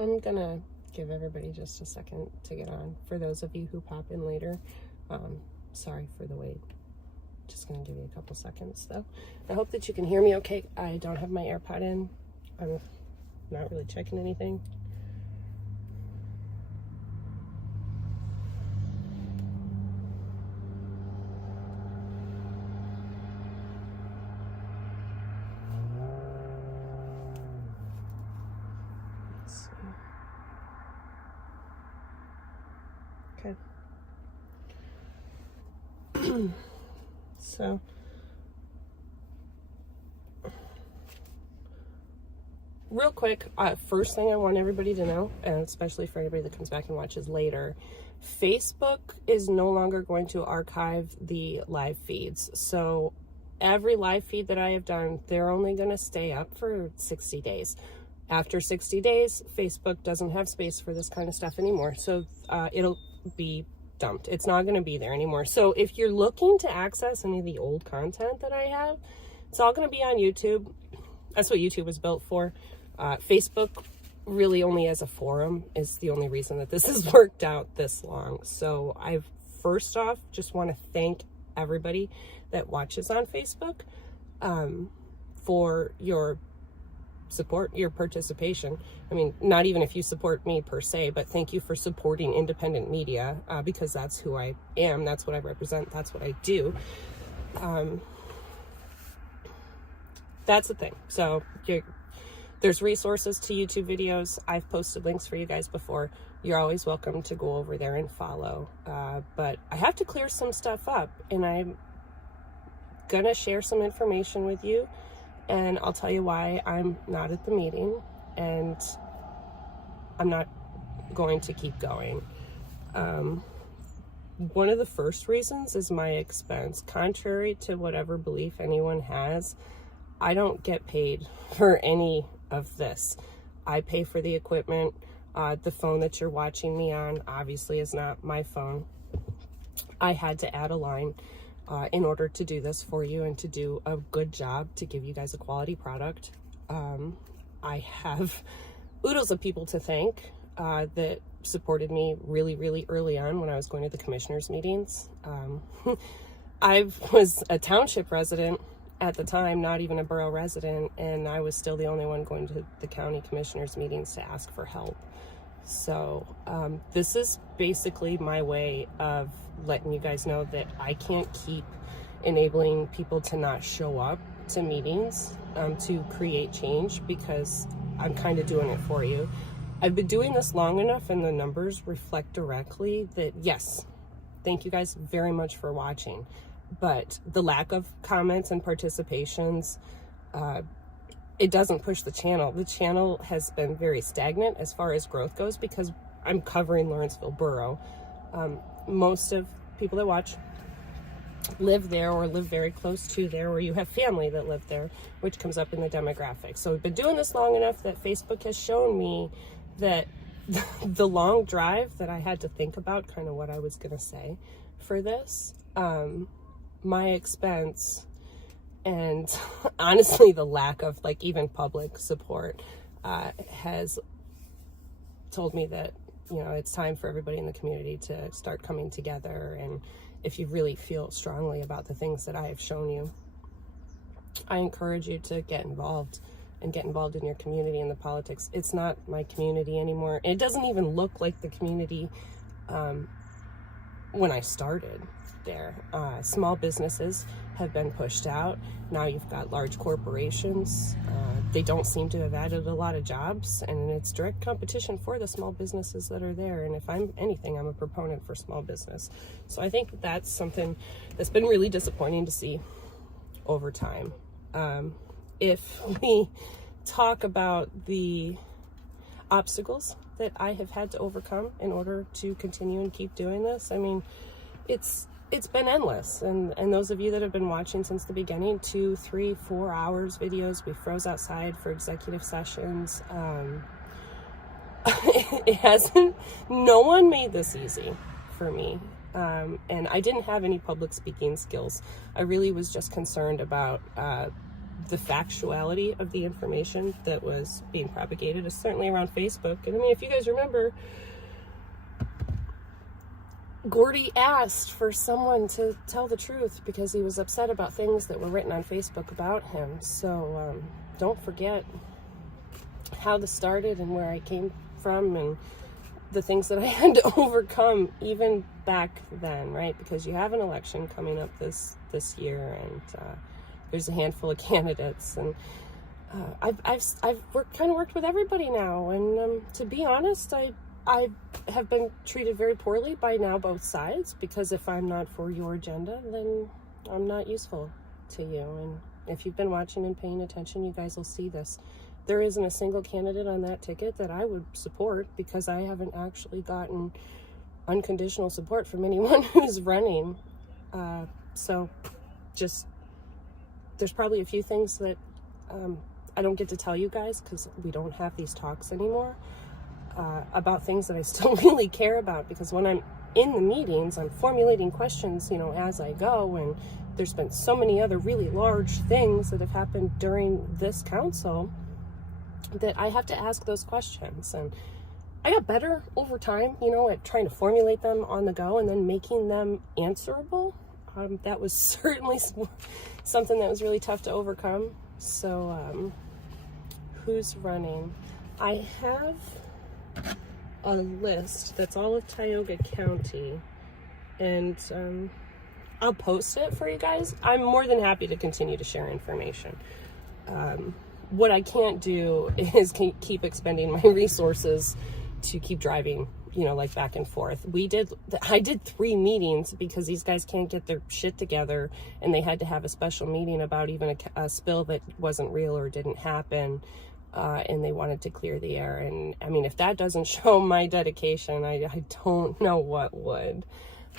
I'm gonna give everybody just a second to get on. For those of you who pop in later, sorry for the wait. Just gonna give you a couple seconds though. I hope that you can hear me okay. I don't have my AirPod in. I'm not really checking anything. Let's see. Okay. So, real quick, first thing I want everybody to know, and especially for anybody that comes back and watches later, Facebook is no longer going to archive the live feeds. So every live feed that I have done, they're only going to stay up for 60 days. After 60 days, Facebook doesn't have space for this kind of stuff anymore. So it'll be dumped. It's not going to be there anymore. So if you're looking to access any of the old content that I have, it's all going to be on YouTube. That's what YouTube was built for. Facebook really only as a forum is the only reason that this has worked out this long. So I first off just want to thank everybody that watches on Facebook for your support, your participation. I mean, not even if you support me per se, but thank you for supporting independent media, because that's who I am, that's what I represent, that's what I do. That's the thing. So there's resources to YouTube videos. I've posted links for you guys before. You're always welcome to go over there and follow. But I have to clear some stuff up, and I'm gonna share some information with you, and I'll tell you why I'm not at the meeting, and I'm not going to keep going. One of the first reasons is my expense. Contrary to whatever belief anyone has, I don't get paid for any of this. I pay for the equipment. The phone that you're watching me on obviously is not my phone. I had to add a line in order to do this for you and to do a good job to give you guys a quality product. I have oodles of people to thank that supported me really, really early on when I was going to the commissioners' meetings. I was a township resident at the time, not even a borough resident, and I was still the only one going to the county commissioners meetings to ask for help. So this is basically my way of letting you guys know that I can't keep enabling people to not show up to meetings to create change, because I'm kind of doing it for you. I've been doing this long enough, and the numbers reflect directly that, yes, thank you guys very much for watching. But the lack of comments and participations, it doesn't push the channel. The channel has been very stagnant as far as growth goes, because I'm covering Lawrenceville Borough. Most of people that watch live there or live very close to there, or you have family that live there, which comes up in the demographics. So we've been doing this long enough that Facebook has shown me that the long drive that I had to think about kind of what I was going to say for this, my expense, and honestly the lack of like even public support has told me that, you know, it's time for everybody in the community to start coming together. And if you really feel strongly about the things that I have shown you, I encourage you to get involved and get involved in your community and the politics. It's not my community anymore. It doesn't even look like the community when I started there. Small businesses have been pushed out. Now you've got large corporations. They don't seem to have added a lot of jobs, and it's direct competition for the small businesses that are there. And if I'm anything, I'm a proponent for small business. So I think that's something that's been really disappointing to see over time. If we talk about the obstacles that I have had to overcome in order to continue and keep doing this, I mean, it's been endless. And those of you that have been watching since the beginning, 2, 3, 4 hours videos, we froze outside for executive sessions. It hasn't, no one made this easy for me. And I didn't have any public speaking skills. I really was just concerned about the factuality of the information that was being propagated, is certainly around Facebook. And I mean, if you guys remember, Gordy asked for someone to tell the truth because he was upset about things that were written on Facebook about him. So don't forget how this started and where I came from and the things that I had to overcome even back then, right? Because you have an election coming up this year, and there's a handful of candidates, and I've worked with everybody now, and to be honest, I have been treated very poorly by now both sides, because if I'm not for your agenda, then I'm not useful to you. And if you've been watching and paying attention, you guys will see this. There isn't a single candidate on that ticket that I would support, because I haven't actually gotten unconditional support from anyone who's running. So just, there's probably a few things that I don't get to tell you guys because we don't have these talks anymore, about things that I still really care about, because when I'm in the meetings, I'm formulating questions, as I go, and there's been so many other really large things that have happened during this council that I have to ask those questions. And I got better over time, at trying to formulate them on the go and then making them answerable. That was certainly something that was really tough to overcome. So who's running? I have a list that's all of Tioga County, and I'll post it for you guys. I'm more than happy to continue to share information. What I can't do is keep expending my resources to keep driving, like back and forth. I did 3 meetings because these guys can't get their shit together, and they had to have a special meeting about even a spill that wasn't real or didn't happen, and they wanted to clear the air. And I mean, if that doesn't show my dedication, I don't know what would.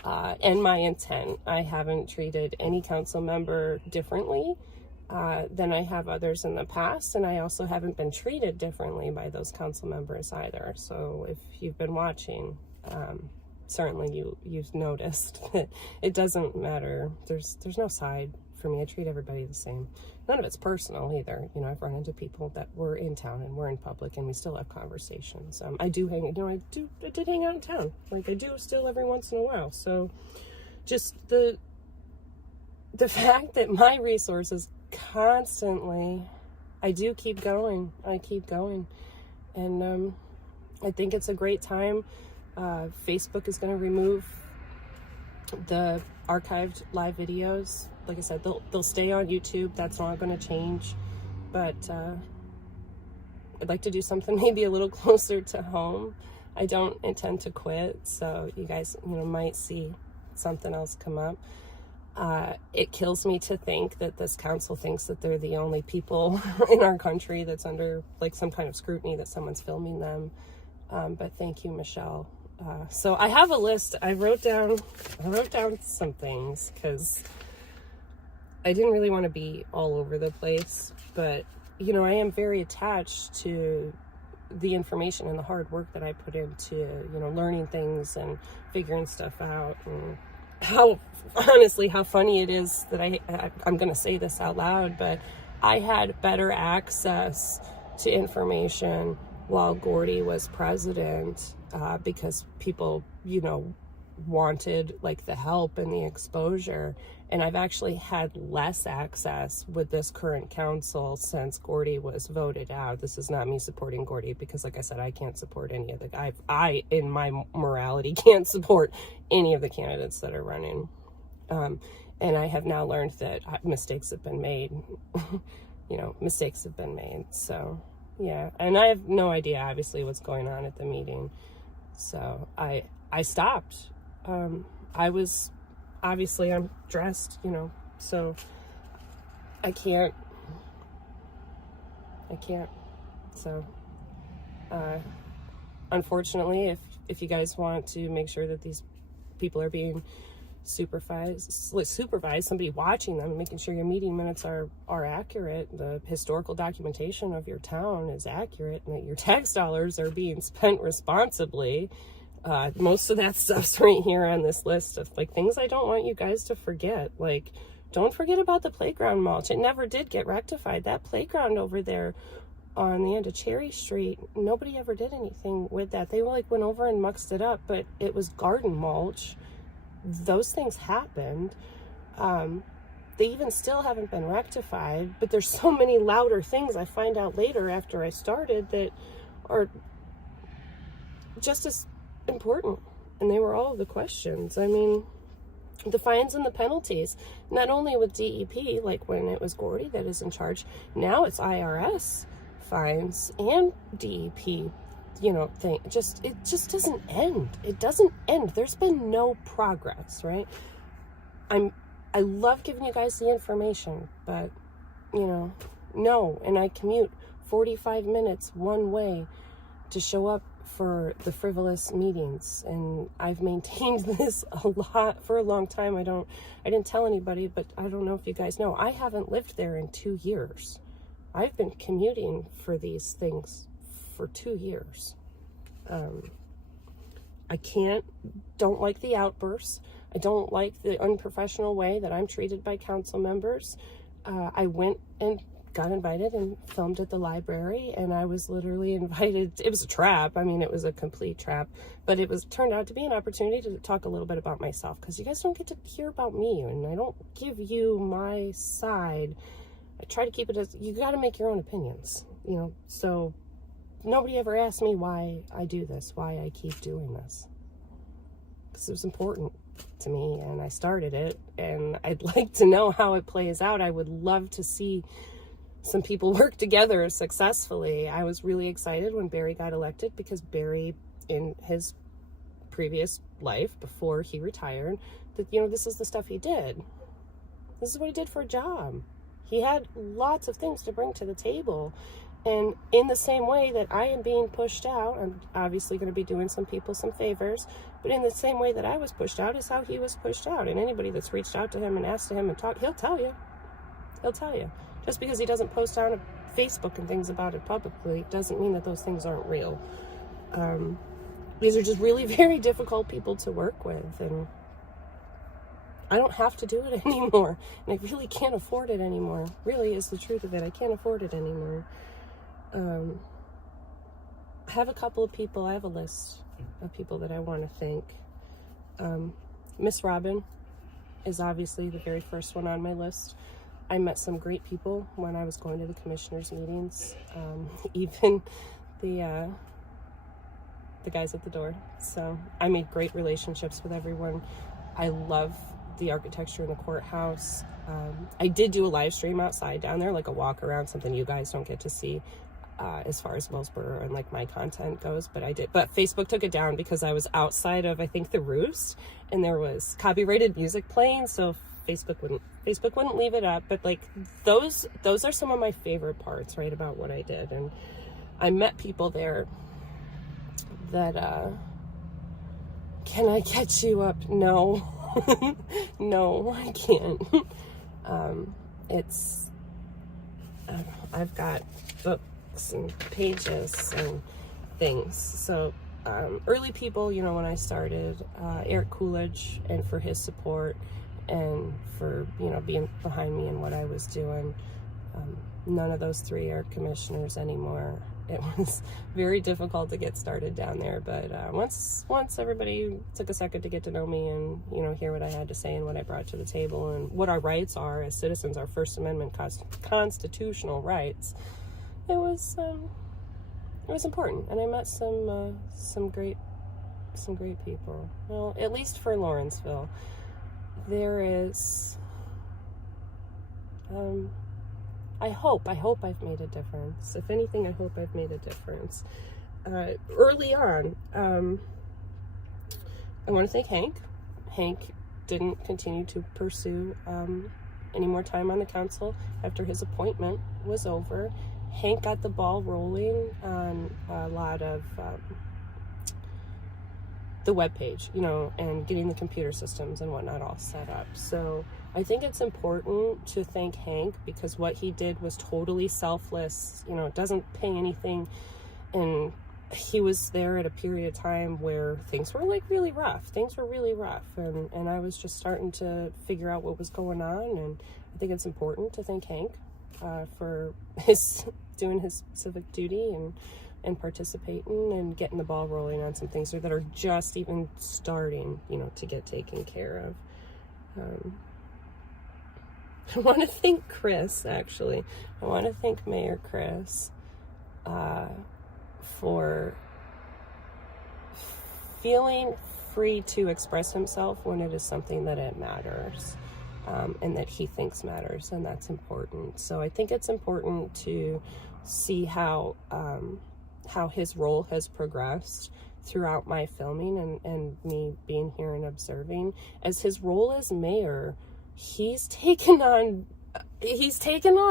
And my intent. I haven't treated any council member differently than I have others in the past, and I also haven't been treated differently by those council members either. So if you've been watching, certainly you've noticed that it doesn't matter. There's no side for me. I treat everybody the same. None of it's personal either. I've run into people that were in town and we're in public, and we still have conversations. I did hang out in town. Like I do still every once in a while. So just the fact that my resources constantly, I do keep going. I keep going. And I think it's a great time. Facebook is going to remove the archived live videos. Like I said, they'll stay on YouTube. That's not going to change. But I'd like to do something maybe a little closer to home. I don't intend to quit, so you guys, might see something else come up. It kills me to think that this council thinks that they're the only people in our country that's under like some kind of scrutiny, that someone's filming them. But thank you, Michelle. So I have a list. I wrote down some things because I didn't really want to be all over the place, but I am very attached to the information and the hard work that I put into, learning things and figuring stuff out, and how funny it is that I'm going to say this out loud, but I had better access to information while Gordy was president, because people, wanted like the help and the exposure. And I've actually had less access with this current council since Gordy was voted out. This is not me supporting Gordy, because like I said, I can't support any of I in my morality can't support any of the candidates that are running. And I have now learned that mistakes have been made. Mistakes have been made. So yeah, and I have no idea obviously what's going on at the meeting. So I stopped. I'm dressed, so I can't. So, unfortunately, if you guys want to make sure that these people are being supervised, somebody watching them, making sure your meeting minutes are accurate, the historical documentation of your town is accurate, and that your tax dollars are being spent responsibly. Most of that stuff's right here on this list of like things I don't want you guys to forget, like don't forget about the playground mulch. It never did get rectified. That playground over there on the end of Cherry Street, nobody ever did anything with that. They like went over and muxed it up, but it was garden mulch. Those things happened. They even still haven't been rectified, but there's so many louder things I find out later after I started that are just as important. And they were all the questions. I mean, the fines and the penalties, not only with DEP, like when it was Gordy that is in charge, now it's IRS fines and DEP, you know, thing. It just doesn't end. It doesn't end. There's been no progress, right? I love giving you guys the information, but, you know, no. And I commute 45 minutes one way to show up for the frivolous meetings. And I've maintained this a lot for a long time. I didn't tell anybody, but I don't know if you guys know, I haven't lived there in 2 years. I've been commuting for these things for 2 years. I don't like the outbursts. I don't like the unprofessional way that I'm treated by council members. I went and got invited and filmed at the library, and I was literally invited. It was a trap. I mean, it was a complete trap, but it turned out to be an opportunity to talk a little bit about myself, because you guys don't get to hear about me, and I don't give you my side. I try to keep it as, you got to make your own opinions, you know. So nobody ever asked me why I do this, why I keep doing this, because it was important to me, and I started it, and I'd like to know how it plays out. I would love to see some people work together successfully. I was really excited when Barry got elected, because Barry, in his previous life before he retired, that, you know, this is the stuff he did. This is what he did for a job. He had lots of things to bring to the table. And in the same way that I am being pushed out, I'm obviously going to be doing some people some favors, but in the same way that I was pushed out is how he was pushed out. And anybody that's reached out to him and asked to him and talked, he'll tell you. He'll tell you. Just because he doesn't post on Facebook and things about it publicly doesn't mean that those things aren't real. These are just really very difficult people to work with, and I don't have to do it anymore, and I really can't afford it anymore. Really is the truth of it. I can't afford it anymore. I have a couple of people, I have a list of people that I want to thank. Miss Robin is obviously the very first one on my list. I met some great people when I was going to the commissioners' meetings, even the guys at the door. So I made great relationships with everyone. I love the architecture in the courthouse. I did do a live stream outside down there, like a walk around, something you guys don't get to see as far as Wellsboro and like my content goes, but I did. But Facebook took it down because I was outside of, I think, the Roost, and there was copyrighted music playing, so Facebook wouldn't leave it up. But like those are some of my favorite parts, right, about what I did. And I met people there that can I catch you up? No. No, I can't. I've got books and pages and things. So early people, you know, when I started, Eric Coolidge, and for his support and for, you know, being behind me in what I was doing. None of those three are commissioners anymore. It was very difficult to get started down there, but once everybody took a second to get to know me and, you know, hear what I had to say and what I brought to the table and what our rights are as citizens, our First Amendment constitutional rights, it was important. And I met some great people. Well, at least for Lawrenceville, there is. I hope I've made a difference. If anything, I hope I've made a difference. Early on, I want to thank Hank. Hank didn't continue to pursue any more time on the council after his appointment was over. Hank got the ball rolling on a lot of the webpage, you know, and getting the computer systems and whatnot all set up. So I think it's important to thank Hank, because what he did was totally selfless, you know, doesn't pay anything and he was there at a period of time where things were like really rough. Things were really rough, and I was just starting to figure out what was going on. And I think it's important to thank Hank for his doing his civic duty and participating and getting the ball rolling on some things that are just even starting, to get taken care of. I want to thank Chris, actually. I want to thank Mayor Chris for feeling free to express himself when it is something that it matters, and that he thinks matters, and that's important. So I think it's important to see how his role has progressed throughout my filming and me being here and observing. As his role as mayor, he's taken on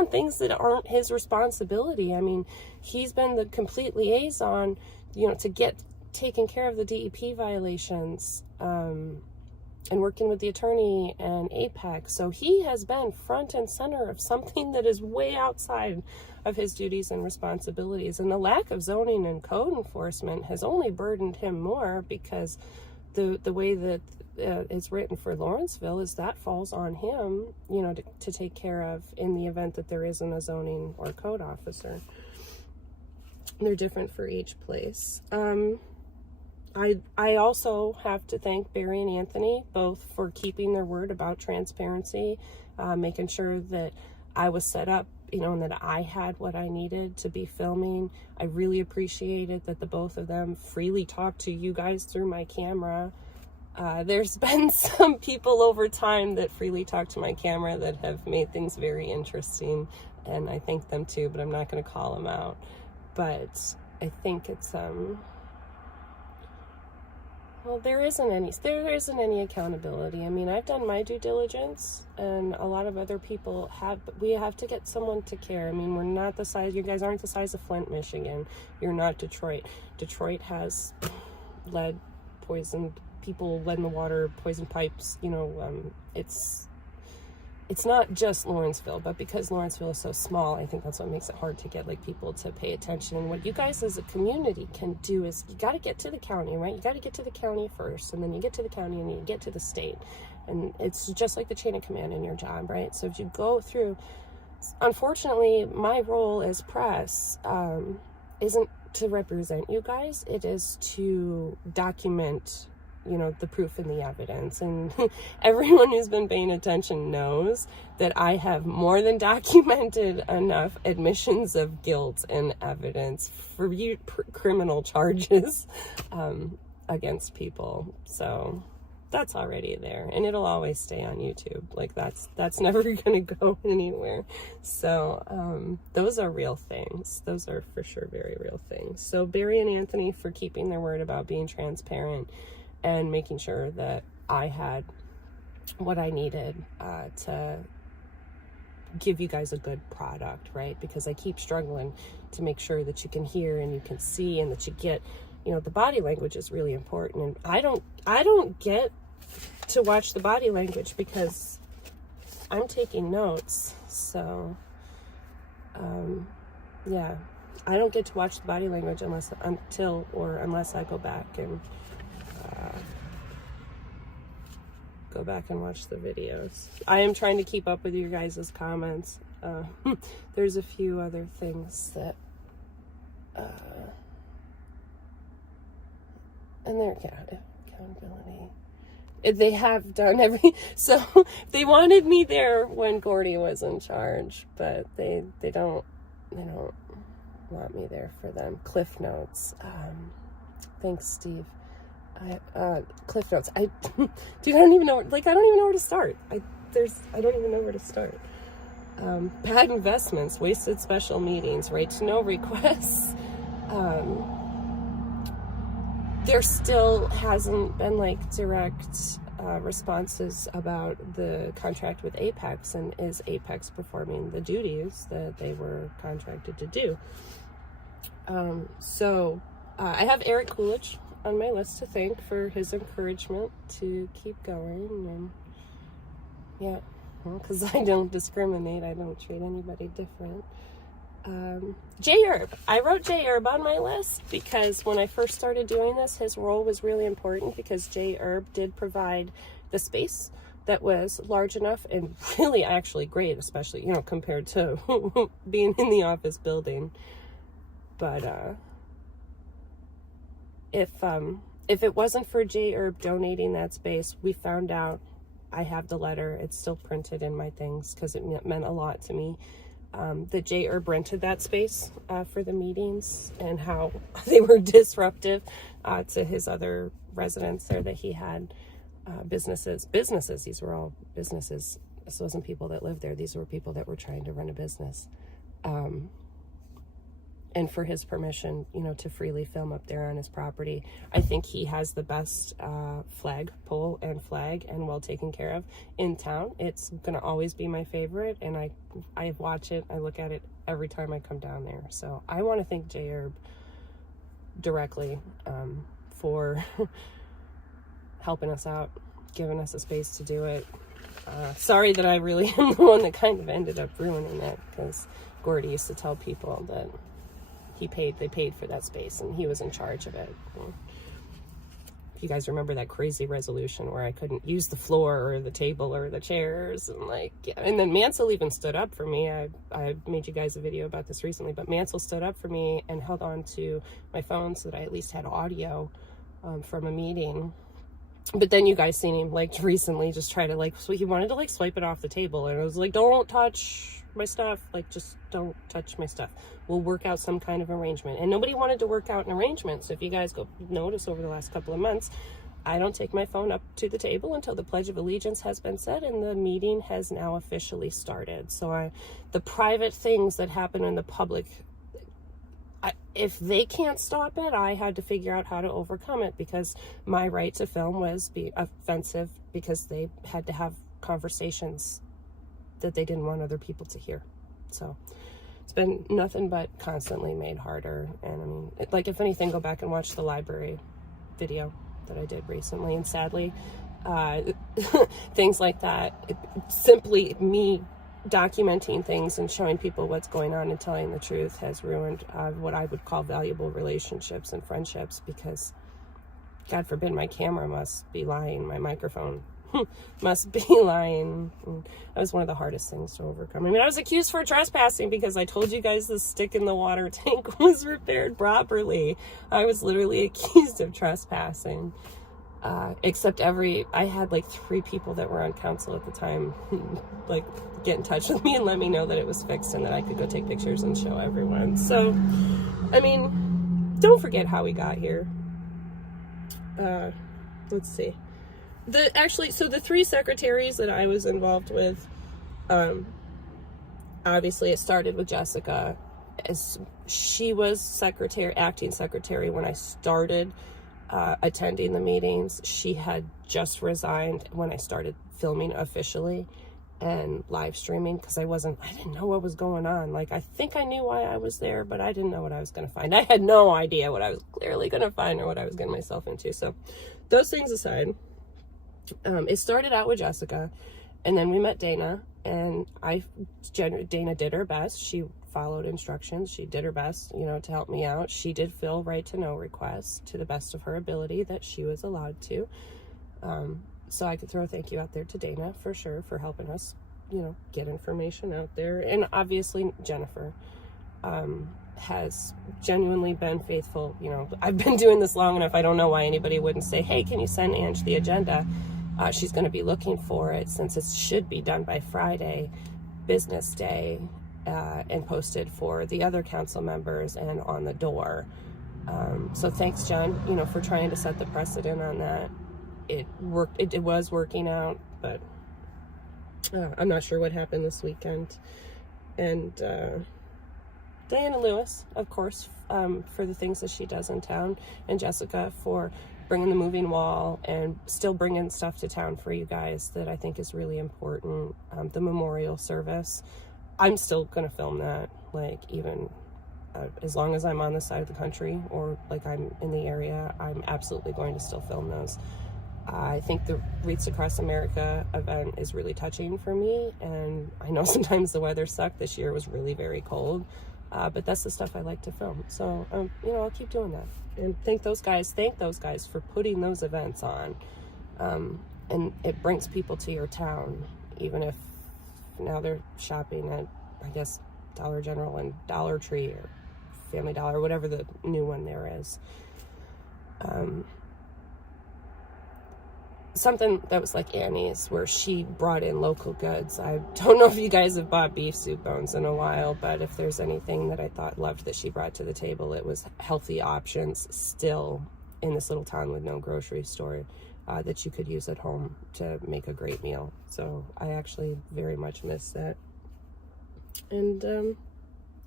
things that aren't his responsibility. I mean, he's been the complete liaison, to get taken care of the DEP violations, and working with the attorney and APEC. So he has been front and center of something that is way outside of his duties and responsibilities. And the lack of zoning and code enforcement has only burdened him more, because the way that it's written for Lawrenceville is that falls on him, to take care of in the event that there isn't a zoning or code officer. They're different for each place. I also have to thank Barry and Anthony, both for keeping their word about transparency, making sure that I was set up, and that I had what I needed to be filming. I really appreciated that the both of them freely talked to you guys through my camera. There's been some people over time that freely talk to my camera that have made things very interesting, and I thank them too, but I'm not going to call them out. But I think it's, well, there isn't any accountability. I mean, I've done my due diligence, and a lot of other people have, but we have to get someone to care. I mean, we're not the size, you guys aren't the size of Flint, Michigan. You're not Detroit. Detroit has lead, poisoned people, lead in the water, poison pipes, it's not just Lawrenceville, but because Lawrenceville is so small, I think that's what makes it hard to get people to pay attention. And what you guys as a community can do is you got to get to the county, right? You got to get to the county first, and then you get to the county and you get to the state. And it's just like the chain of command in your job, right? So if you go through, unfortunately, my role as press isn't to represent you guys. It is to document the proof and the evidence. And everyone who's been paying attention knows that I have more than documented enough admissions of guilt and evidence for criminal charges against people. So that's already there, and it'll always stay on YouTube. That's never gonna go anywhere. So those are real things. Those are for sure very real things. So Barry and Anthony for keeping their word about being transparent and making sure that I had what I needed to give you guys a good product, right? Because I keep struggling to make sure that you can hear and you can see, and that you get, the body language is really important. And I don't get to watch the body language because I'm taking notes. So, yeah, I don't get to watch the body language unless I go back and watch the videos. I am trying to keep up with you guys' comments. There's a few other things that and their accountability. They have done so they wanted me there when Gordy was in charge, but they don't want me there for them. Cliff Notes. Thanks, Steve. Cliff Notes. I don't even know. I don't even know where to start. I don't even know where to start. Bad investments, wasted special meetings, right to know requests. There still hasn't been direct responses about the contract with Apex, and is Apex performing the duties that they were contracted to do. So I have Eric Coolidge on my list to thank for his encouragement to keep going. And yeah, because I don't discriminate. I don't treat anybody different. J. Herb. I wrote J. Herb on my list because when I first started doing this, his role was really important because J. Herb did provide the space that was large enough and really actually great, especially, you know, compared to being in the office building. But if it wasn't for J. Herb donating that space, we found out, I have the letter, it's still printed in my things because it meant a lot to me, that J. Herb rented that space for the meetings and how they were disruptive to his other residents there that he had. Businesses, these were all businesses. This wasn't people that lived there. These were people that were trying to run a business. And for his permission, you know, to freely film up there on his property. I think he has the best flagpole and flag and well taken care of in town. It's going to always be my favorite, and I watch it, I look at it every time I come down there. So I want to thank J. Herb directly for helping us out, giving us a space to do it. Sorry that I really am the one that kind of ended up ruining it, because Gordy used to tell people that they paid for that space and he was in charge of it. If you guys remember that crazy resolution where I couldn't use the floor or the table or the chairs, and like, yeah. And then Mansell even stood up for me. I made you guys a video about this recently, but Mansell stood up for me and held on to my phone so that I at least had audio from a meeting. But then you guys seen him like recently just try to like, so he wanted to like swipe it off the table, and I was like, don't touch my stuff, like just don't touch my stuff. We'll work out some kind of arrangement. And nobody wanted to work out an arrangement. So if you guys go notice over the last couple of months, I don't take my phone up to the table until the Pledge of Allegiance has been said and the meeting has now officially started. So the private things that happen in the public, if they can't stop it, I had to figure out how to overcome it, because my right to film was offensive because they had to have conversations that they didn't want other people to hear. So it's been nothing but constantly made harder. And I mean, like, if anything, go back and watch the library video that I did recently. And sadly, things like that, simply me documenting things and showing people what's going on and telling the truth has ruined what I would call valuable relationships and friendships, because God forbid my camera must be lying, my microphone must be lying. And that was one of the hardest things to overcome. I mean, I was accused for trespassing because I told you guys the stick in the water tank was repaired properly. I was literally accused of trespassing. Except I had like 3 people that were on council at the time, like, get in touch with me and let me know that it was fixed and that I could go take pictures and show everyone. So, I mean, don't forget how we got here. Let's see. So the 3 secretaries that I was involved with, obviously it started with Jessica, as she was acting secretary when I started attending the meetings. She had just resigned when I started filming officially and live streaming, because I didn't know what was going on. Like, I think I knew why I was there, but I didn't know what I was going to find. I had no idea what I was clearly going to find or what I was getting myself into. So those things aside, it started out with Jessica, and then we met Dana, and Dana did her best. She followed instructions. She did her best, you know, to help me out. She did fill right to know requests to the best of her ability that she was allowed to. So I could throw a thank you out there to Dana for sure for helping us, you know, get information out there. And obviously Jennifer has genuinely been faithful. You know, I've been doing this long enough. I don't know why anybody wouldn't say, hey, can you send Ange the agenda? She's going to be looking for it, since it should be done by Friday, business day, and posted for the other council members and on the door. So thanks, Jen, you know, for trying to set the precedent on that. It worked. It was working out, but I'm not sure what happened this weekend. And Diana Lewis, of course, for the things that she does in town, and Jessica for bringing the moving wall and still bringing stuff to town for you guys that I think is really important. The memorial service, I'm still going to film that, like, even as long as I'm on this side of the country or like I'm in the area, I'm absolutely going to still film those. I think the Wreaths Across America event is really touching for me, and I know sometimes the weather sucked. This year was really very cold. But that's the stuff I like to film. So, you know, I'll keep doing that. And thank those guys for putting those events on. And it brings people to your town, even if now they're shopping at, I guess, Dollar General and Dollar Tree or Family Dollar, whatever the new one there is. Something that was like Annie's, where she brought in local goods. I don't know if you guys have bought beef soup bones in a while, but if there's anything that I loved that she brought to the table, it was healthy options still in this little town with no grocery store that you could use at home to make a great meal. So I actually very much miss that. And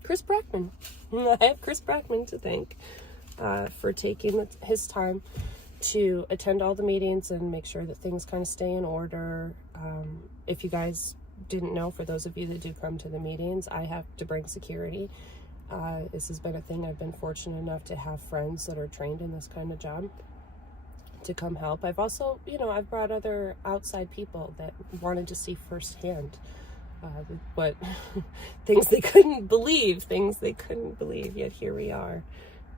Chris Brackman. I have Chris Brackman to thank for taking his time to attend all the meetings and make sure that things kind of stay in order. If you guys didn't know, for those of you that do come to the meetings, I have to bring security. This has been a thing. I've been fortunate enough to have friends that are trained in this kind of job to come help. I've also, you know, I've brought other outside people that wanted to see firsthand what things they couldn't believe, yet here we are.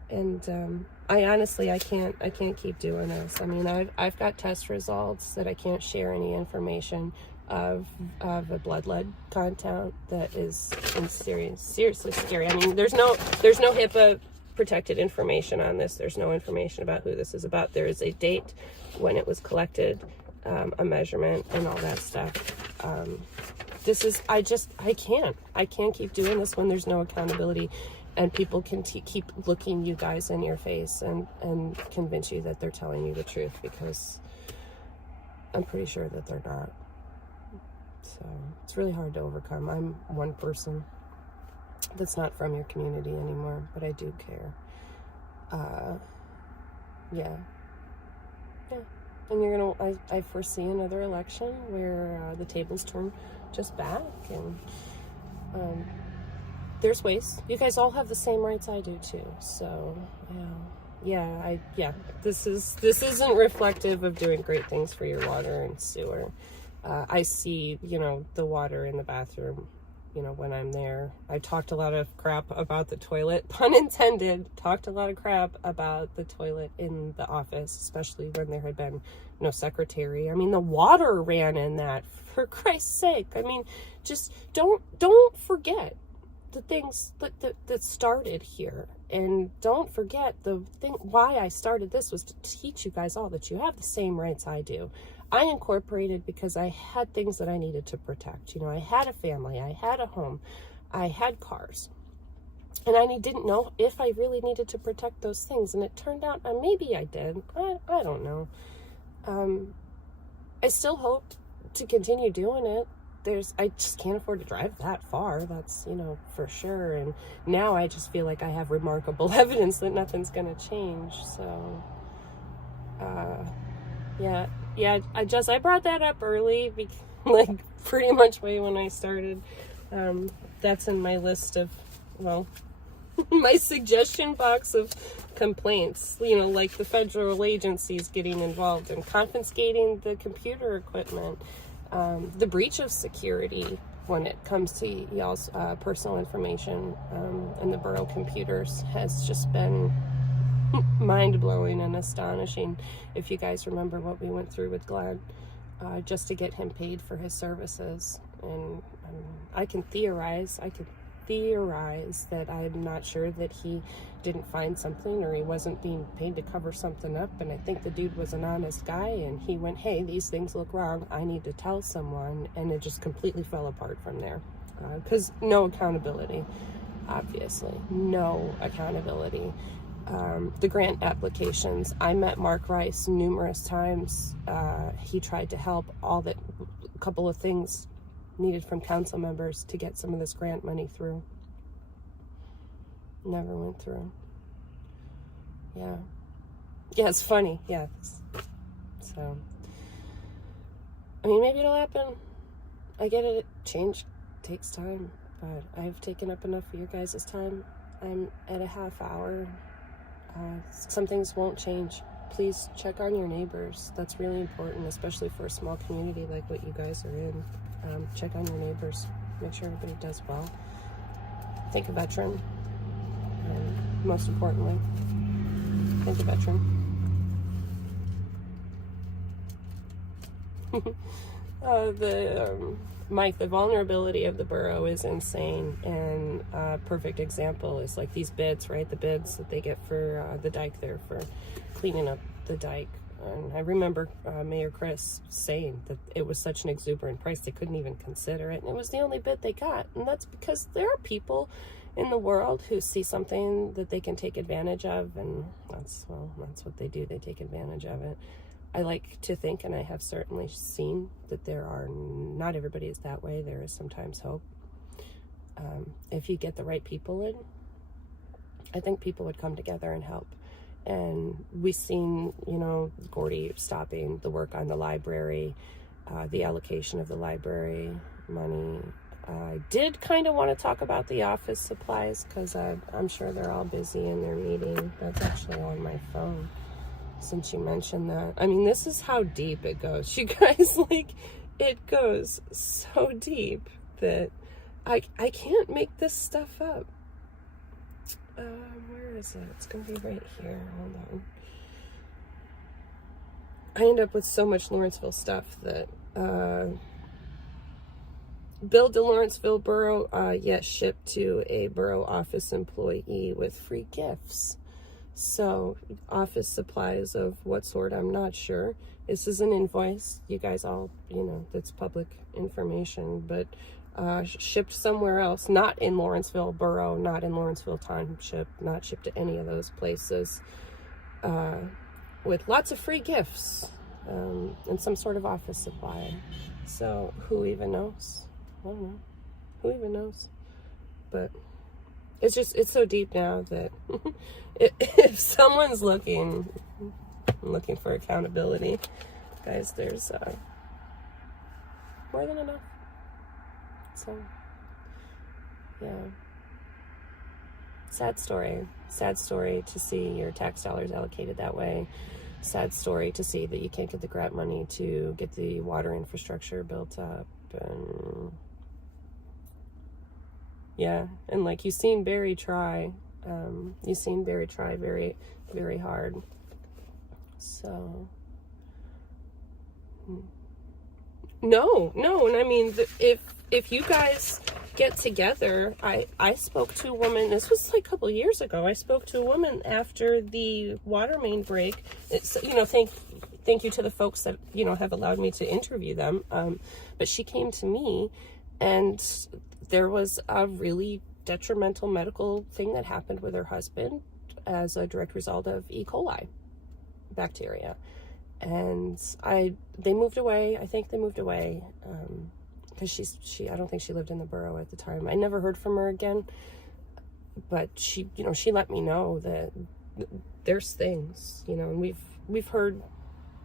And I honestly, I can't keep doing this. I mean, I've got test results that I can't share any information of a blood lead content that is seriously scary. I mean, there's no HIPAA protected information on this. There's no information about who this is about. There is a date when it was collected, a measurement, and all that stuff. I can't keep doing this when there's no accountability. And people can keep looking you guys in your face and convince you that they're telling you the truth, because I'm pretty sure that they're not. So it's really hard to overcome. I'm one person that's not from your community anymore, but I do care. Yeah. And I foresee another election where the tables turn just back, and there's ways. You guys all have the same rights I do too. So this isn't reflective of doing great things for your water and sewer. I see, you know, the water in the bathroom, you know, when I'm there. I talked a lot of crap about the toilet, pun intended, talked a lot of crap about the toilet in the office, especially when there had been no secretary. I mean, the water ran in that, for Christ's sake. I mean, just don't forget the things that started here, and don't forget the thing why I started this was to teach you guys all that you have the same rights I do. I incorporated because I had things that I needed to protect. You know, I had a family, I had a home, I had cars, and I didn't know if I really needed to protect those things, and it turned out maybe I did. I don't know. I still hope to continue doing it. I just can't afford to drive that far. That's, you know, for sure. And now I just feel like I have remarkable evidence that nothing's going to change. So, I brought that up early, like pretty much way when I started. That's in my list of, well, my suggestion box of complaints, you know, like the federal agencies getting involved and confiscating the computer equipment. The breach of security when it comes to y'all's personal information and the borough computers has just been mind-blowing and astonishing. If you guys remember what we went through with Glad, just to get him paid for his services. And I can theorize that I'm not sure that he didn't find something, or he wasn't being paid to cover something up, and I think the dude was an honest guy, and he went, hey, these things look wrong, I need to tell someone, and it just completely fell apart from there. Because no accountability, obviously, no accountability. The grant applications, I met Mark Rice numerous times. He tried to help a couple of things needed from council members to get some of this grant money through. Never went through. Yeah, it's funny. Yeah. So, I mean, maybe it'll happen. I get it. Change takes time, but I've taken up enough of your guys' time. I'm at a half hour. Some things won't change. Please check on your neighbors. That's really important, especially for a small community like what you guys are in. Check on your neighbors. Make sure everybody does well. Thank a veteran. and most importantly, thank the veteran. Mike, the vulnerability of the borough is insane, and a perfect example is like these bids, right? The bids that they get for the dike there, for cleaning up the dike. And I remember Mayor Chris saying that it was such an exuberant price they couldn't even consider it, and it was the only bid they got. And that's because there are people in the world who see something that they can take advantage of, and that's what they do. They take advantage of it. I like to think, and I have certainly seen, that not everybody is that way. There is sometimes hope. If you get the right people in, I think people would come together and help. And we've seen, Gordy stopping the work on the library, the allocation of the library money. I did kind of want to talk about the office supplies, because I'm sure they're all busy in their meeting. That's actually on my phone, since you mentioned that. I mean, this is how deep it goes, you guys. Like, it goes so deep that I can't make this stuff up. Where is it? It's gonna be right here. Hold on. I end up with so much Lawrenceville stuff that bill to Lawrenceville Borough, yes, shipped to a borough office employee with free gifts. So, office supplies of what sort, I'm not sure. This is an invoice. You guys all, that's public information, but shipped somewhere else, not in Lawrenceville Borough, not in Lawrenceville Township, not shipped to any of those places, with lots of free gifts, and some sort of office supply. So, who even knows? I don't know. Who even knows? But it's so deep now that if someone's looking for accountability, guys, there's more than enough. So, yeah. Sad story to see your tax dollars allocated that way. Sad story to see that you can't get the grant money to get the water infrastructure built up. And yeah, and like, you've seen Barry try. You've seen Barry try very, very hard. So, no, and I mean, if you guys get together, I spoke to a woman, this was like a couple years ago, I spoke to a woman after the water main break. It's, thank you to the folks that, have allowed me to interview them. But she came to me, and there was a really detrimental medical thing that happened with her husband as a direct result of E. coli bacteria. And they moved away. I think they moved away, because I don't think she lived in the borough at the time. I never heard from her again, but she let me know that there's things, and we've heard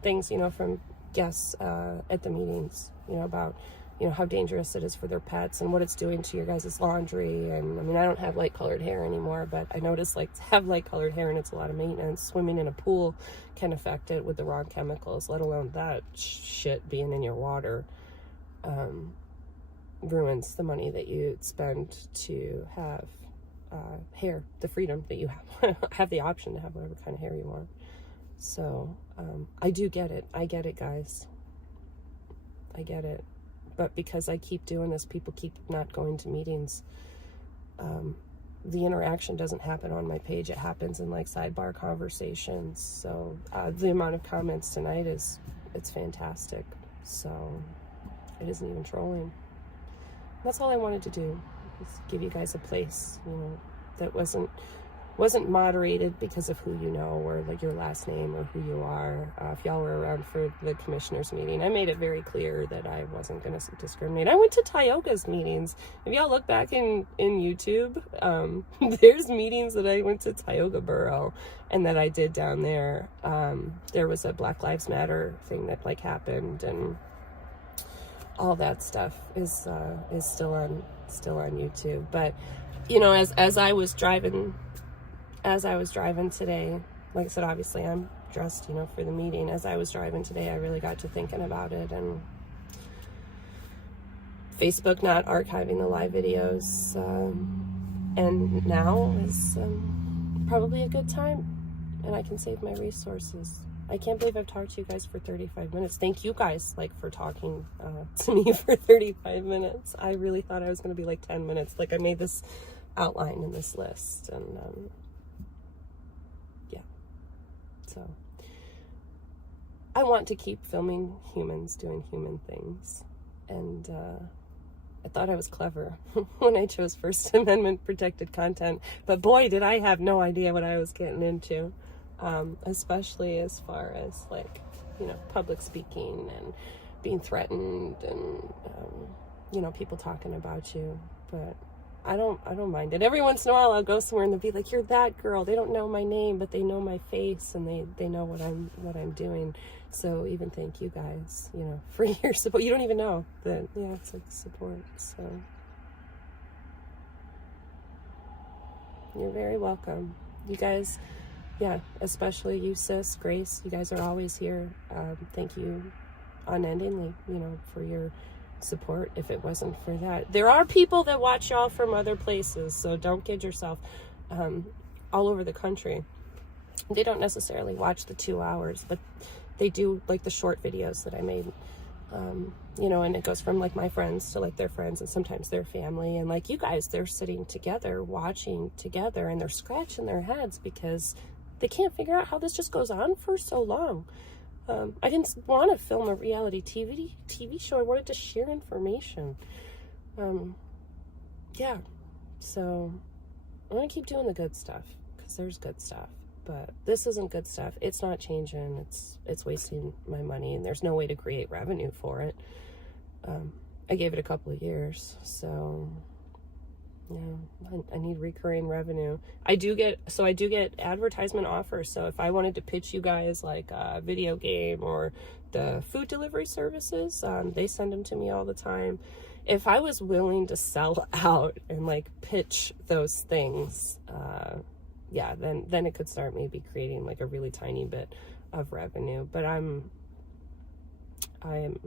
things, from guests at the meetings, about, how dangerous it is for their pets and what it's doing to your guys' laundry. And I mean, I don't have light colored hair anymore, but I noticed, like, to have light colored hair, and it's a lot of maintenance. Swimming in a pool can affect it with the wrong chemicals, let alone that shit being in your water. Ruins the money that you spend to have hair, the freedom that you have the option to have whatever kind of hair you want. So I do get it. I get it, guys. I get it. But because I keep doing this, people keep not going to meetings. The interaction doesn't happen on my page. It happens in, like, sidebar conversations. So the amount of comments tonight it's fantastic. So it isn't even trolling. That's all I wanted to do, is give you guys a place, that wasn't moderated because of who you know, or like your last name, or who you are. If y'all were around for the commissioners meeting, I made it very clear that I wasn't going to discriminate. I went to Tioga's meetings. If y'all look back in YouTube, there's meetings that I went to Tioga Borough and that I did down there. There was a Black Lives Matter thing that, like, happened, and all that stuff is still on YouTube. But as I was driving today, like I said, obviously I'm dressed, for the meeting. As I was driving today, I really got to thinking about it, and Facebook not archiving the live videos, And now is probably a good time, and I can save my resources. I can't believe I've talked to you guys for 35 minutes. Thank you guys, like, for talking to me for 35 minutes. I really thought I was going to be like 10 minutes. Like, I made this outline in this list, and yeah. So I want to keep filming humans doing human things, and I thought I was clever when I chose First Amendment protected content, but boy, did I have no idea what I was getting into, especially as far as, like, you know, public speaking and being threatened and, you know, people talking about you. But I don't mind it. Every once in a while I'll go somewhere and they'll be like, you're that girl. They don't know my name, but they know my face, and they know what I'm doing. So even thank you guys, you know, for your support. You don't even know that, yeah, it's like support. So you're very welcome. You guys, yeah, especially you, sis, Grace, you guys are always here. Thank you unendingly, you know, for your support. If it wasn't for that, there are people that watch y'all from other places, so don't kid yourself. All over the country, they don't necessarily watch the 2 hours, but they do, like, the short videos that I made, you know, and it goes from, like, my friends to, like, their friends and sometimes their family, and, like, you guys, they're sitting together watching together, and they're scratching their heads because they can't figure out how this just goes on for so long. I didn't want to film a reality TV show. I wanted to share information. Yeah, so I'm going to keep doing the good stuff, because there's good stuff, but this isn't good stuff. It's not changing. It's wasting my money, and there's no way to create revenue for it. I gave it a couple of years, so yeah, I need recurring revenue. I do get advertisement offers. So if I wanted to pitch you guys, like, a video game or the food delivery services, they send them to me all the time. If I was willing to sell out and, like, pitch those things, yeah, then it could start maybe creating, like, a really tiny bit of revenue. But I am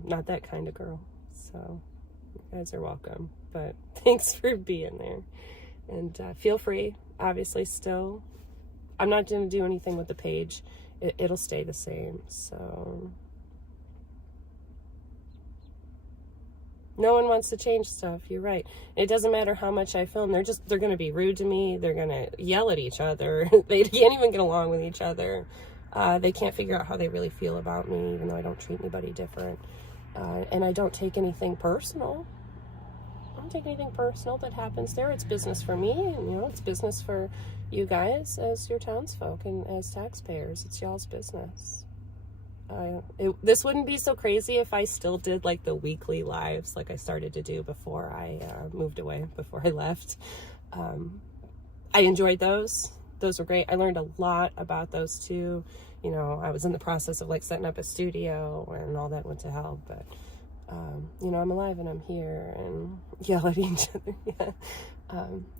not that kind of girl. So you guys are welcome. But thanks for being there, and feel free. Obviously, still, I'm not going to do anything with the page. It'll stay the same. So no one wants to change stuff. You're right. It doesn't matter how much I film. They're going to be rude to me. They're going to yell at each other. They can't even get along with each other. They can't figure out how they really feel about me, even though I don't treat anybody different. And I don't take anything personal. I don't take anything personal that happens there. It's business for me, and, you know, it's business for you guys as your townsfolk and as taxpayers. It's y'all's business. This wouldn't be so crazy if I still did, like, the weekly lives like I started to do before I moved away, before I left. I enjoyed those. Those were great. I learned a lot about those too. You know, I was in the process of, like, setting up a studio, and all that went to hell, but you know, I'm alive and I'm here, and yell at each other. Yeah.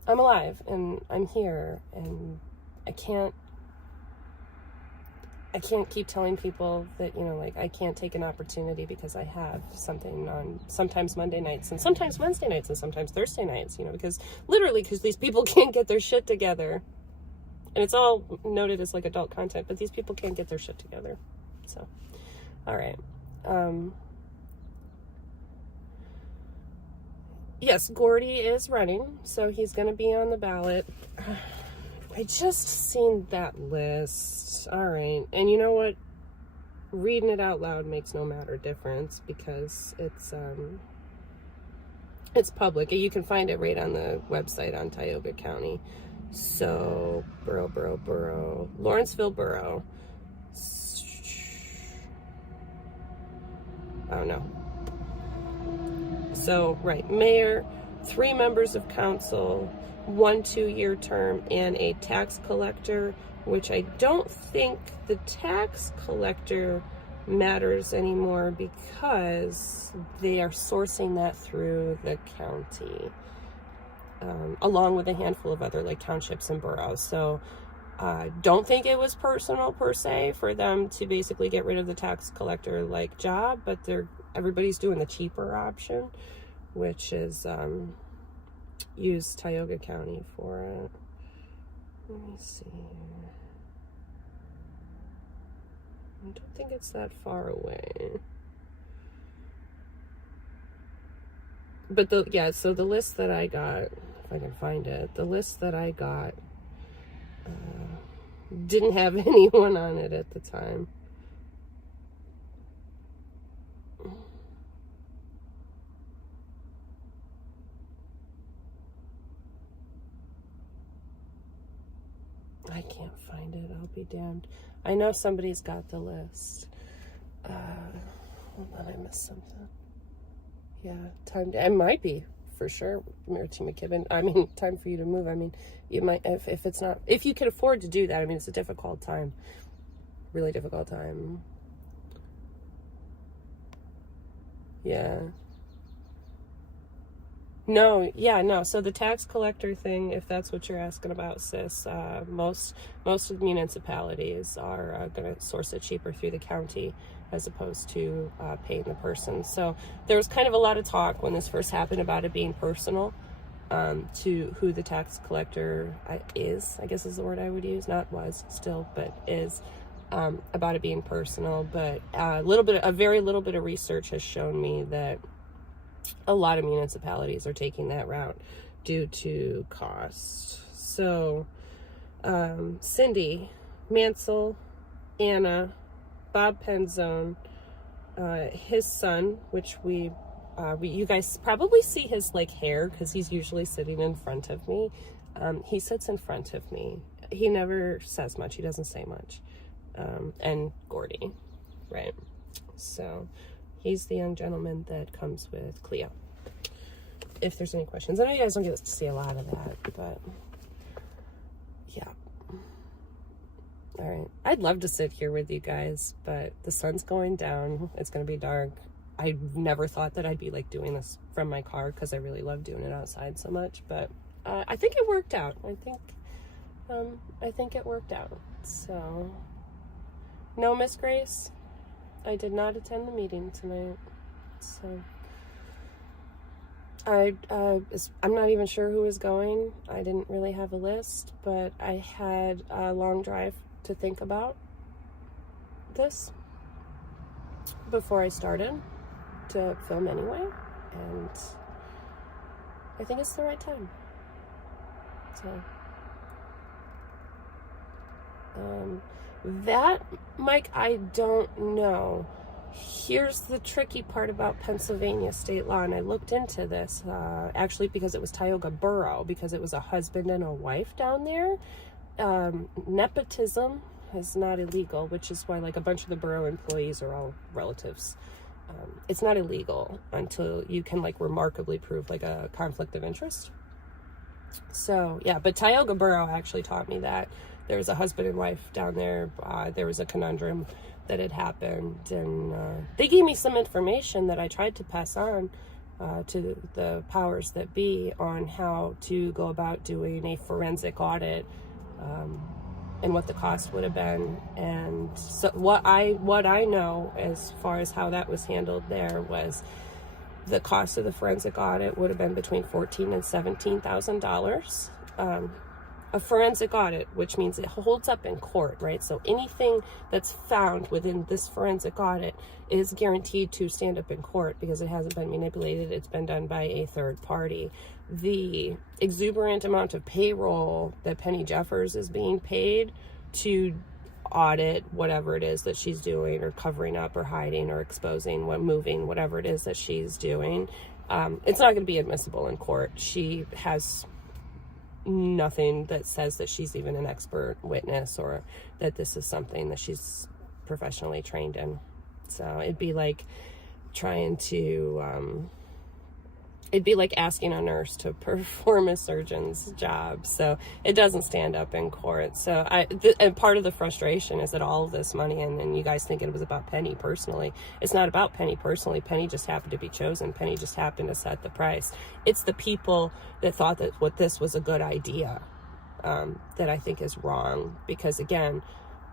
I'm alive and I'm here, and I can't keep telling people that, you know, like, I can't take an opportunity because I have something on sometimes Monday nights and sometimes Wednesday nights and sometimes Thursday nights, you know, because these people can't get their shit together. And it's all noted as, like, adult content, but these people can't get their shit together. So, all right. Yes, Gordy is running, so he's going to be on the ballot. I just seen that list. All right. And you know what? Reading it out loud makes no matter difference, because it's public. You can find it right on the website on Tioga County. So, Borough. Lawrenceville Borough. Oh, no. So, right, mayor, 3 members of council, 1 2-year term, and a tax collector, which I don't think the tax collector matters anymore because they are sourcing that through the county, along with a handful of other, like, townships and boroughs. So don't think it was personal per se for them to basically get rid of the tax collector, like, job, but everybody's doing the cheaper option, which is use Tioga County for it. Let me see here. I don't think it's that far away. But so the list that I got, if I can find it, the list that I got didn't have anyone on it at the time. I can't find it. I'll be damned. I know somebody's got the list. Hold on, I missed something. Yeah, it might be, for sure, Marity McKibben. I mean, time for you to move. I mean, you might, if it's not, if you can afford to do that, I mean, it's a difficult time. Really difficult time. Yeah. No, yeah, no. So the tax collector thing, if that's what you're asking about, sis, most of the municipalities are going to source it cheaper through the county as opposed to paying the person. So there was kind of a lot of talk when this first happened about it being personal to who the tax collector is, I guess is the word I would use, not was, still, but is, about it being personal. But a very little bit of research has shown me that a lot of municipalities are taking that route due to cost. So Cindy, Mansell, Anna, Bob Penzone, his son, which you guys probably see his like hair because he's usually sitting in front of me. He sits in front of me. He never says much. He doesn't say much. And Gordy, right? So he's the young gentleman that comes with Cleo. If there's any questions. I know you guys don't get to see a lot of that, but yeah. All right. I'd love to sit here with you guys, but the sun's going down. It's going to be dark. I never thought that I'd be like doing this from my car because I really love doing it outside so much, but I think it worked out. I think it worked out. So, no, Miss Grace, I did not attend the meeting tonight. So, I'm not even sure who was going. I didn't really have a list, but I had a long drive to think about this before I started to film anyway, and I think it's the right time. So that, Mike, I don't know. Here's the tricky part about Pennsylvania state law, and I looked into this actually because it was Tioga Borough, because it was a husband and a wife down there. Nepotism is not illegal, which is why like a bunch of the borough employees are all relatives. It's not illegal until you can like remarkably prove like a conflict of interest. So yeah, but Tioga Borough actually taught me that there was a husband and wife down there. There was a conundrum that had happened, and they gave me some information that I tried to pass on to the powers that be on how to go about doing a forensic audit, and what the cost would have been. And so what I know as far as how that was handled there was the cost of the forensic audit would have been between $14,000 and $17,000. A forensic audit, which means it holds up in court, right? So anything that's found within this forensic audit is guaranteed to stand up in court because it hasn't been manipulated. It's been done by a third party. The exuberant amount of payroll that Penny Jeffers is being paid to audit whatever it is that she's doing, or covering up or hiding or exposing, moving, whatever it is that she's doing, it's not going to be admissible in court. She has nothing that says that she's even an expert witness or that this is something that she's professionally trained in. So it'd be like trying to it'd be like asking a nurse to perform a surgeon's job. So it doesn't stand up in court. So and part of the frustration is that all of this money, and you guys think it was about Penny personally. It's not about Penny personally. Penny just happened to be chosen. Penny just happened to set the price. It's the people that thought that this was a good idea that I think is wrong. Because again,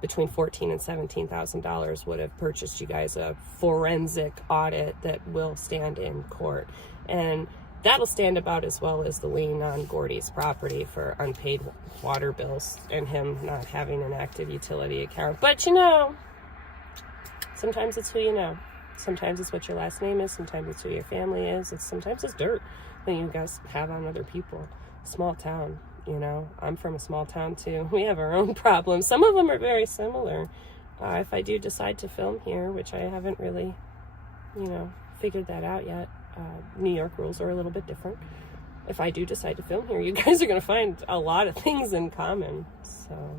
between $14,000 and $17,000 would have purchased you guys a forensic audit that will stand in court. And that'll stand about as well as the lien on Gordy's property for unpaid water bills and him not having an active utility account. But you know, sometimes it's who you know. Sometimes it's what your last name is. Sometimes it's who your family is. Sometimes it's dirt that you guys have on other people. Small town, you know. I'm from a small town too. We have our own problems. Some of them are very similar. If I do decide to film here, which I haven't really, you know, figured that out yet. New York rules are a little bit different. If I do decide to film here, you guys are going to find a lot of things in common. So,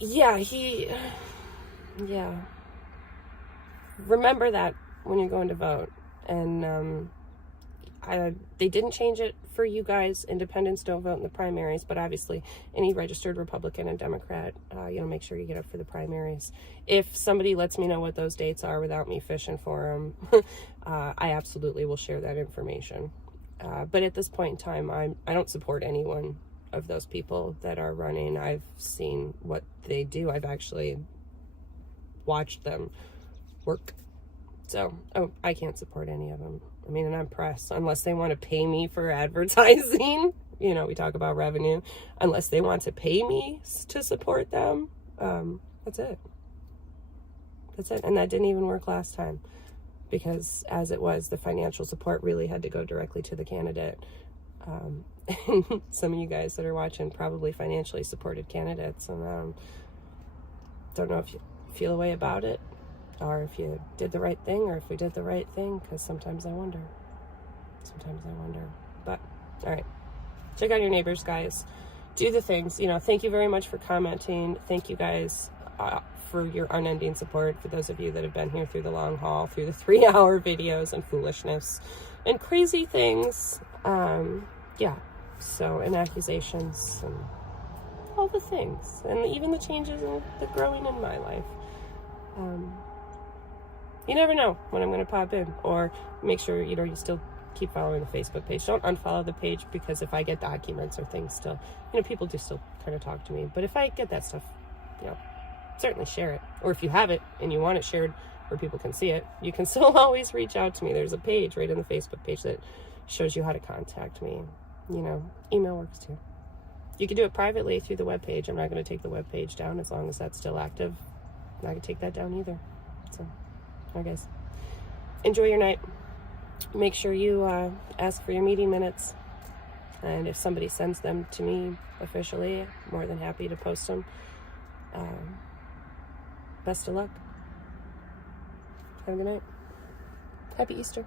yeah. Remember that when you're going to vote. And they didn't change it for you guys. Independents don't vote in the primaries, but obviously any registered Republican and Democrat, make sure you get up for the primaries. If somebody lets me know what those dates are without me fishing for them, I absolutely will share that information. But at this point in time, I don't support anyone of those people that are running. I've seen what they do. I've actually watched them work. So, I can't support any of them. I mean, and I'm pressed. Unless they want to pay me for advertising, we talk about revenue. Unless they want to pay me to support them, that's it. That's it. And that didn't even work last time. Because as it was, the financial support really had to go directly to the candidate. And some of you guys that are watching probably financially supported candidates. And don't know if you feel a way about it, or if you did the right thing, or if we did the right thing, because sometimes I wonder. But, all right. Check out your neighbors, guys. Do the things. Thank you very much for commenting. Thank you guys for your unending support, for those of you that have been here through the long haul, through the 3-hour videos and foolishness and crazy things. And accusations and all the things, and even the changes and the growing in my life. You never know when I'm going to pop in, or make sure, you still keep following the Facebook page. Don't unfollow the page, because if I get documents or things still, people do still kind of talk to me. But if I get that stuff, certainly share it. Or if you have it and you want it shared where people can see it, you can still always reach out to me. There's a page right in the Facebook page that shows you how to contact me. Email works too. You can do it privately through the webpage. I'm not going to take the webpage down as long as that's still active. I'm not going to take that down either. So, all right, guys. Enjoy your night. Make sure you ask for your meeting minutes. And if somebody sends them to me officially, I'm more than happy to post them. Best of luck. Have a good night. Happy Easter.